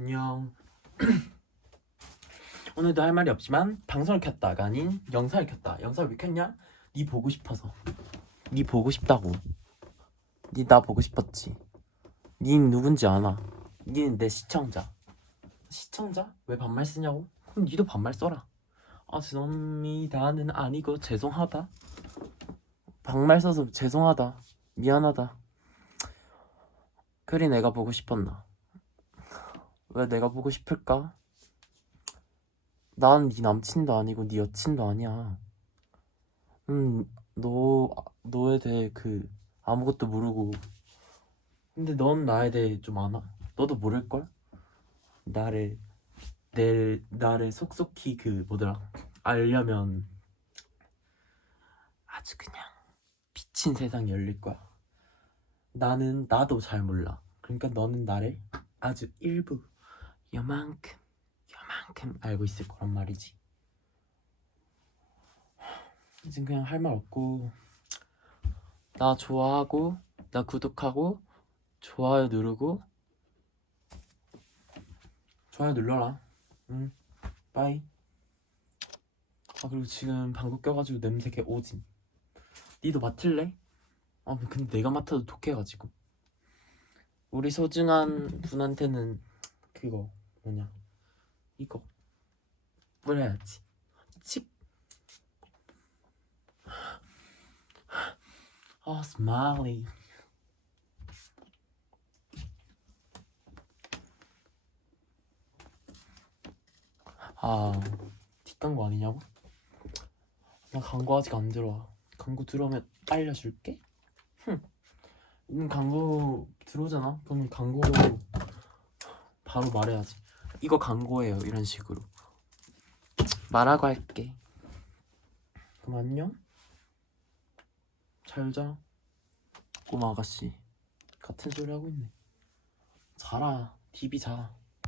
안녕. 오늘도 할 말이 없지만 방송을 켰다가 아닌 영상을 켰다. 영상을 왜 켰냐? 네 보고 싶어서. 네 보고 싶다고. 네 나 보고 싶었지. 네 누군지 아나. 니는 내 시청자. 시청자? 왜 반말 쓰냐고? 그럼 니도 반말 써라. 아 죄송합니다는 아니고 죄송하다. 반말 써서 죄송하다. 미안하다. 그리 내가 보고 싶었나? 왜 내가 보고 싶을까? 난 네 남친도 아니고 네 여친도 아니야. 음, 너 너에 대해 그 아무것도 모르고. 근데 넌 나에 대해 좀 아나? 너도 모를 걸? 나를 내 나를 속속히 그 뭐더라 알려면 아주 그냥 비친 세상이 열릴 거야. 나는 나도 잘 몰라. 그러니까 너는 나를 아주 일부 요만큼 요만큼 알고 있을 거란 말이지. 이제 그냥 할 말 없고 나 좋아하고 나 구독하고 좋아요 누르고 좋아요 눌러라. 응. 빠이. 아 그리고 지금 방구 껴가지고 냄새 개 오진. 니도 맡을래? 아 근데 내가 맡아도 독해가지고. 우리 소중한 분한테는 그거 뭐냐 이거 뿌려야지. 칙. 아 스마일리. 아 뒷광고 아니냐고? 나 광고 아직 안 들어와. 광고 들어오면 알려줄게. 흠. 음, 광고 들어오잖아. 그럼 광고 바로 말해야지. 이거 광고예요. 이런 식으로 말하고 할게. 그럼 안녕. 잘 자. 꼬마 아가씨 같은 소리 하고 있네. 자라. 디비 자.